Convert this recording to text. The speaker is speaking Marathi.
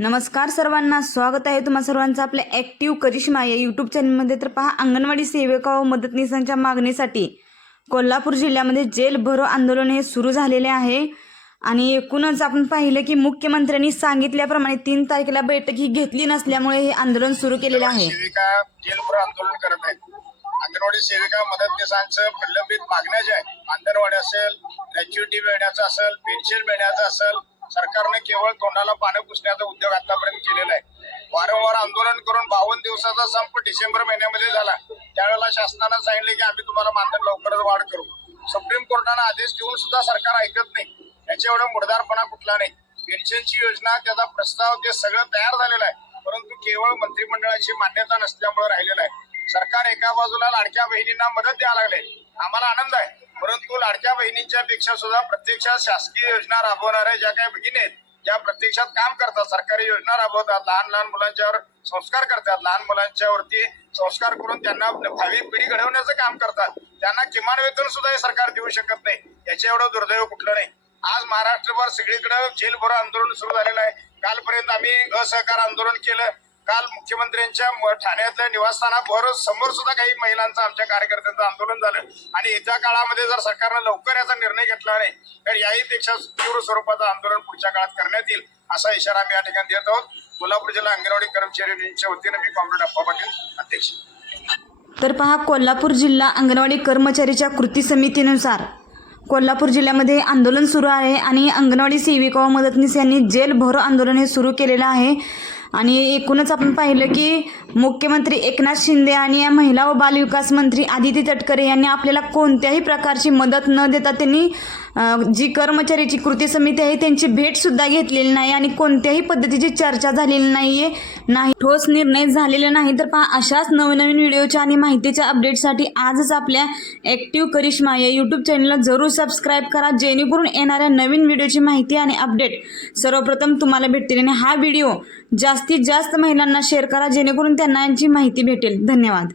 नमस्कार सर्वांना, स्वागत आहे तुम्हा सर्वांचं आपल्या ॲक्टिव्ह करिश्मा या यूट्यूब चॅनलमध्ये। तर पहा, अंगणवाडी सेविका व मदतनीसांच्या मागणीसाठी कोल्हापूर जिल्ह्यामध्ये जेल भरो आंदोलन हे सुरू झालेले आहे। आणि एकूणच आपण पाहिलं की मुख्यमंत्र्यांनी सांगितल्याप्रमाणे 3 तारखेला बैठक ही घेतली नसल्यामुळे हे आंदोलन सुरू केलेले आहे। सेविका जेल भरो आंदोलन करत आहेत। अंगणवाडी सेविका मदतनीसांचं प्रलंबित मागण्या ज्या आहेत, अंगणवाडी असेल, ग्रॅच्युइटी मिळण्याचं असेल, पेन्शन मिळण्याचं असेल, सरकारने केवळ तोंडाला पानं पुसण्याचा उद्योग आतापर्यंत केलेला आहे। वारंवार आंदोलन करून 52 दिवसाचा संप डिसेंबर महिन्यामध्ये झाला। त्यावेळेला शासनानं सांगितले की आम्ही तुम्हाला मानधन लवकरच वाढ करू। सुप्रीम कोर्टाने आदेश देऊन सुद्धा सरकार ऐकत नाही। याच्या एवढा मुर्दारपणा कुठला नाही। पेन्शनची योजना, त्याचा प्रस्ताव, ते सगळं तयार झालेलं आहे, परंतु केवळ मंत्रिमंडळाची मान्यता नसल्यामुळे राहिलेलं आहे। सरकार एका बाजूला लाडक्या बहिणींना मदत द्यायला लागले, आम्हाला आनंद आहे, परंतु लाडक्या बहिणींच्या पेक्षा सुद्धा प्रत्यक्षात शासकीय योजना राबवणाऱ्या ज्या काही भगिनी आहेत, ज्या प्रत्यक्षात काम करतात, सरकारी योजना राबवतात, लहान लहान मुलांच्यावर संस्कार करतात, लहान मुलांच्यावरती संस्कार करून त्यांना भावी पिढी घडवण्याचं काम करतात, त्यांना किमान वेतन सुद्धा हे सरकार देऊ शकत नाही। याच्या एवढं दुर्दैव कुठलं नाही। आज महाराष्ट्रभर सगळीकडे जेल भरो आंदोलन सुरू झालेलं आहे। कालपर्यंत आम्ही असहकार आंदोलन केलं। काल मुख्यमंत्र्यांच्या ठाण्यातल्या निवासस्थानावर समोर सुद्धा काही महिलांचं, आमच्या कार्यकर्त्यांचं आंदोलन झालं। आणि येत्या काळामध्ये जर सरकारनं लवकर याचा निर्णय घेतला नाही तर याही पेक्षा तीव्र स्वरूपाचं आंदोलन पुढच्या काळात करण्यात येईल, असा इशारा आम्ही या ठिकाणी देत आहोत। कोल्हापूर जिल्हा अंगणवाडी कर्मचारी युनियनच्या वतीने मी कॉम्रेड अप्पा पाटील, अध्यक्ष। तर पहा, कोल्हापूर जिल्हा अंगणवाडी कर्मचारीच्या कृती समितीनुसार कोल्हापूर जिल्ह्यामध्ये आंदोलन सुरू आहे आणि अंगणवाडी सेविका व मदतनीस यांनी जेल भरो आंदोलन हे सुरू केलेलं आहे। आणि एकूणच आपण पाहिलं की मुख्यमंत्री एकनाथ शिंदे आणि महिला व बालविकास मंत्री आदिती तटकरे यांनी आपल्याला कोणत्याही प्रकारची मदत न देता त्यांनी जी कर्मचाऱ्याची कृती समिती आहे त्यांची भेटसुद्धा घेतलेली नाही आणि कोणत्याही पद्धतीची चर्चा झालेली नाही, ठोस निर्णय झालेले नाही। तर पहा, अशाच नवनवीन व्हिडिओच्या आणि माहितीच्या अपडेटसाठी आजच आपल्या ॲक्टिव्ह करिश्मा या यूट्यूब चॅनलला जरूर सबस्क्राईब करा, जेणेकरून येणाऱ्या नवीन व्हिडिओची माहिती आणि अपडेट सर्वप्रथम तुम्हाला भेटतील। आणि हा व्हिडिओ जास्तीत जास्त महिलांना शेअर करा, जेणेकरून त्यांना यांची माहिती भेटेल। धन्यवाद।